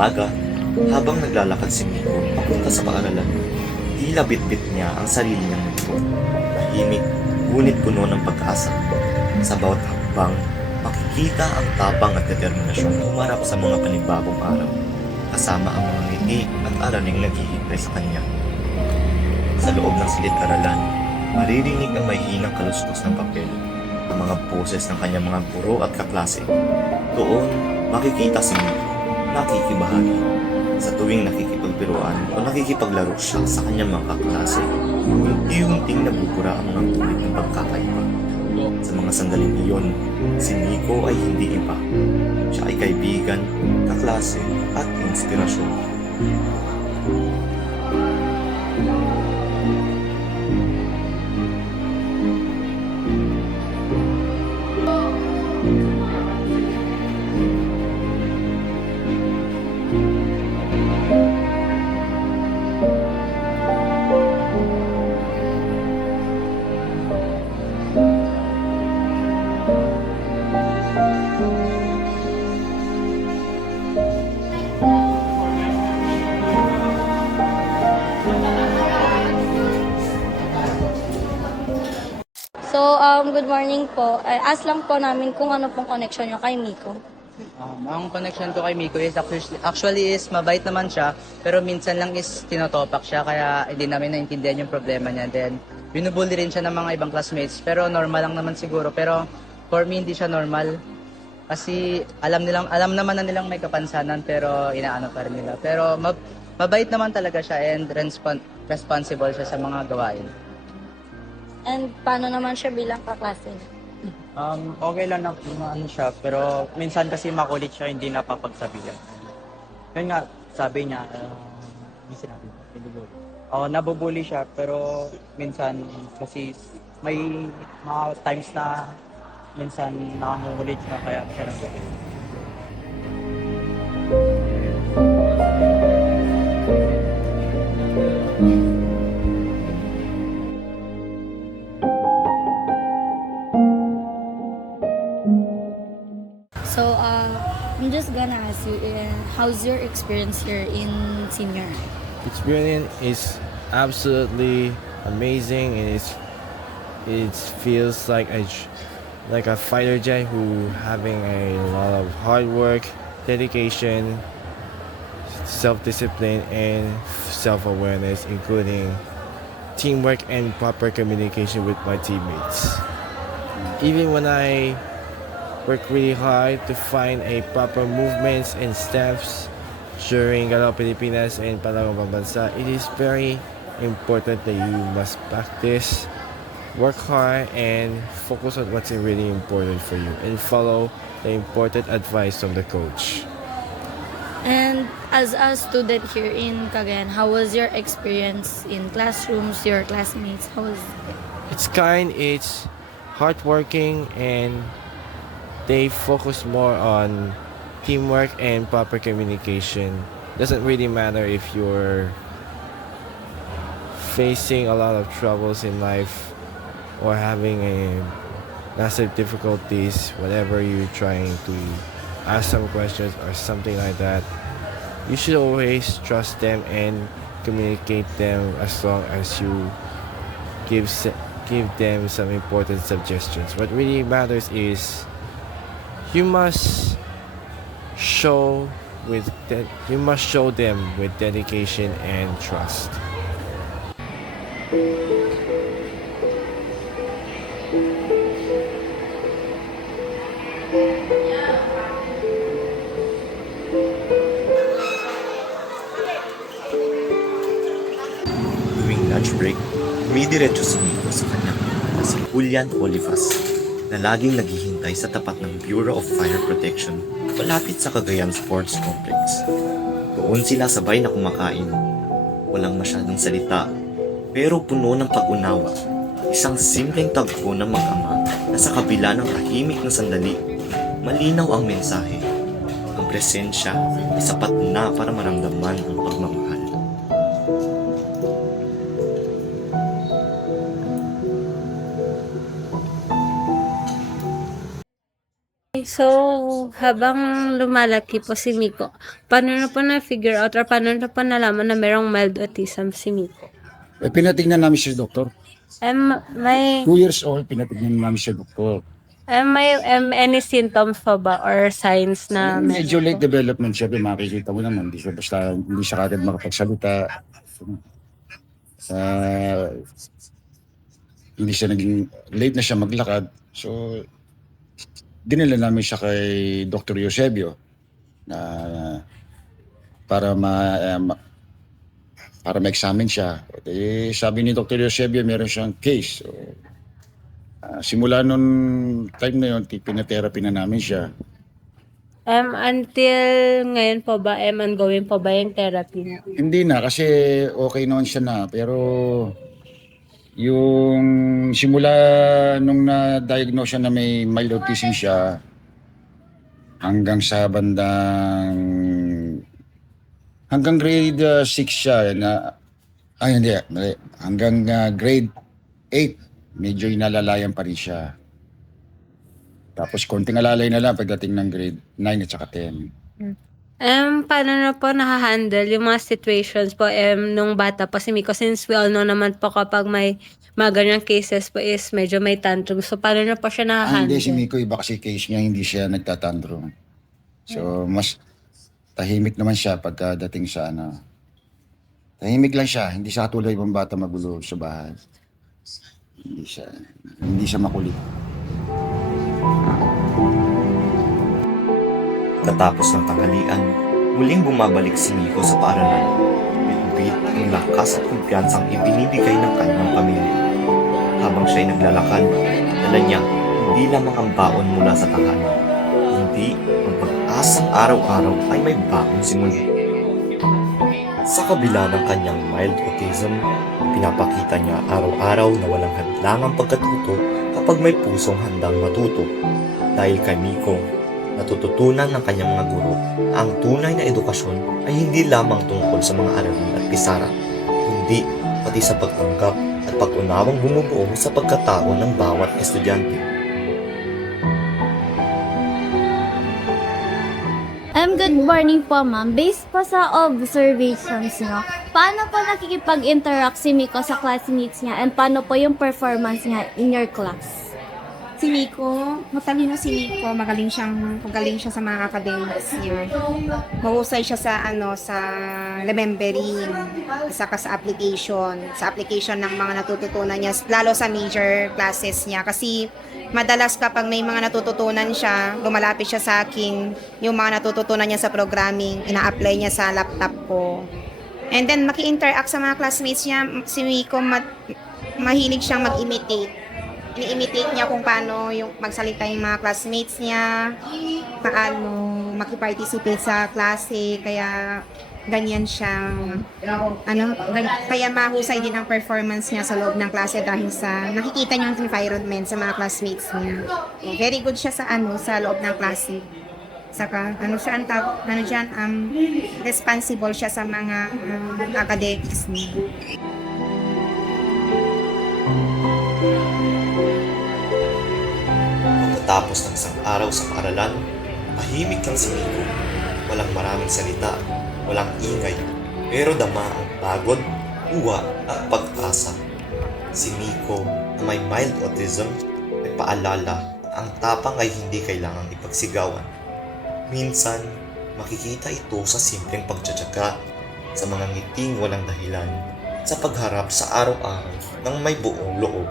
umaga, habang naglalakad si Miko papunta sa paaralan, tila bitbit niya ang sarili niyang mundo. Tahimik, ngunit puno ng pag-asa. Sa bawat hakbang, makikita ang tapang at determinasyong humarap sa mga panibagong araw, kasama ang mga ngiti at araling naghihintay sa kanya. Sa loob ng silid-aralan, maririnig ang mahihinang kaluskos ng papel, ang mga boses ng kanyang mga guro at kaklase. Doon, makikita si Miko, nakikibahagi. Sa tuwing nakikipagbiruan o nakikipaglaro siya sa kanyang mga kaklase, unti-unting nabubura ang mga gulit ng pagkakaiba. Sa mga sandaling iyon, si Miko ay hindi iba. Siya ay kaibigan, kaklase, at inspirasyon. So, good morning po. Ask lang po namin kung ano pong connection nyo kay Miko. Ang connection ko kay Miko is actually is mabait naman siya, pero minsan lang is tinotopak siya kaya hindi namin naintindihan yung problema niya. Then binubully rin siya ng mga ibang classmates, pero normal lang naman siguro. Pero for me hindi siya normal kasi alam naman na nilang may kapansanan pero inaano pa rin nila. Pero mabait naman talaga siya and responsible siya sa mga gawain. And paano naman siya bilang kaklase? Okay lang na ano siya, pero minsan kasi makulit siya, hindi napapagsabihan. Yun nga, sabi niya, may sinabi ko, nabubuli. Nabubuli siya, pero minsan kasi may mga times na minsan nakangulit siya, kaya siya nabubuli. So, I'm just gonna ask you, how's your experience here in senior? Experience is absolutely amazing, and it feels like a fighter jet who having a lot of hard work, dedication, self-discipline, and self-awareness, including teamwork and proper communication with my teammates. Even when I work really hard to find a proper movements and steps during Galaw Pilipinas and Palagang Pambansa, it is very important that you must practice, work hard, and focus on what's really important for you, and follow the important advice from the coach. And as a student here in Cagayan, how was your experience in classrooms, your classmates? How was it? It's hardworking, and they focus more on teamwork and proper communication. Doesn't really matter if you're facing a lot of troubles in life or having a massive difficulties, whatever you're trying to ask some questions or something like that, you should always trust them and communicate them as long as you give them some important suggestions. What really matters is you must show them with dedication and trust. Tuwing lunch break, dumidiretso si Miko sa kanyang na si Julian Olivas, na laging naghihintay sa tapat ng Bureau of Fire Protection malapit sa Cagayan Sports Complex. Doon sila sabay na kumakain. Walang masyadong salita, pero puno ng pag-unawa. Isang simpleng tagpo ng mag-ama na sa kabila ng tahimik na sandali, malinaw ang mensahe. Ang presensya ay sapat na para maramdaman ang pagmamahal. So, habang lumalaki po si Miko, paano na po na-figure out or paano na po nalaman na merong mild autism si Miko? Pinatignan namin siya doktor. May 2 years old, pinatignan namin siya doktor. any symptoms po ba or signs na Medyo late development siya, makikita mo naman, hindi siya kagad makapagsalita. Hindi siya late na siya maglakad. So, dinala namin siya kay Dr. Eusebio na para para ma-examine siya. Sabi ni Dr. Eusebio, meron siyang case. So, simula nung time na yun, pinatherapy na namin siya. until ngayon po ba, ongoing po ba yung therapy niya? Hindi na kasi okay naman siya na. Pero yung simula nung na-diagnose siya na may mild autism siya, hanggang sa hanggang grade 6 siya hindi, mali. Hanggang grade 8, medyo inalalayan pa rin siya. Tapos konting alalay na lang pagdating ng grade 9 at saka 10. Paano na po nakahandle yung mga situations po nung bata po si Miko? Since we all know naman po kapag may mga ganyang cases po is medyo may tantrum. So, paano na po siya Hindi, nakahandle? si Miko, iba kasi case niya, hindi siya nagtatantrum. So, mas tahimik naman siya pagkadating sa tahimik lang siya, hindi siya katulad ibang bata magulo sa bahay. Hindi siya makulit. Katapos ng tanghalian, muling bumabalik si Miko sa paaralan. Bitbit ang lakas at kumpiyansang ibinibigay ng kanyang pamilya. Habang siya'y naglalakad, dala niya hindi lamang ang baon mula sa tahanan, kundi ang pag-asang araw-araw ay may bagong simula. Sa kabila ng kanyang mild autism, pinapakita niya araw-araw na walang hadlangang pagkatuto kapag may pusong handang matuto. Dahil kay Miko, natututunan ng kanyang mga guro na ang tunay na edukasyon ay hindi lamang tungkol sa mga aralin at pisara, kundi pati sa pagtanggap at pag-unawang bumubuo sa pagkatao ng bawat estudyante. Good morning po, ma'am. Based po sa observations nyo, paano po nakikipag-interact si Miko sa classmates niya and paano po yung performance niya in your class? Si Miko, matalino si Miko, magaling siya sa mga academics niya. Mahusay siya sa remembering, saka sa application ng mga natututunan niya, lalo sa major classes niya. Kasi madalas kapag may mga natututunan siya, lumalapit siya sa akin, yung mga natututunan niya sa programming, ina-apply niya sa laptop ko. And then maki-interact sa mga classmates niya, si Miko mahilig siyang mag-imitate. Ini-imitate niya kung paano yung magsalita yung mga classmates niya, paano makiparticipate sa klase, kaya ganyan siyang, kaya mahusay din ang performance niya sa loob ng klase dahil sa nakikita niya yung environment sa mga classmates niya. Very good siya sa loob ng klase. Saka, responsible siya sa mga academics niya. Pagkatapos ng isang araw sa paaralan, tahimik lang si Miko. Walang maraming salita, walang ingay, pero dama ang pagod, uwa at pag-asa. Si Miko na may mild autism ay paalala na ang tapang ay hindi kailangang ipagsigawan. Minsan, makikita ito sa simpleng pagtsatsaga, sa mga ngiting walang dahilan, sa pagharap sa araw-araw ng may buong loob.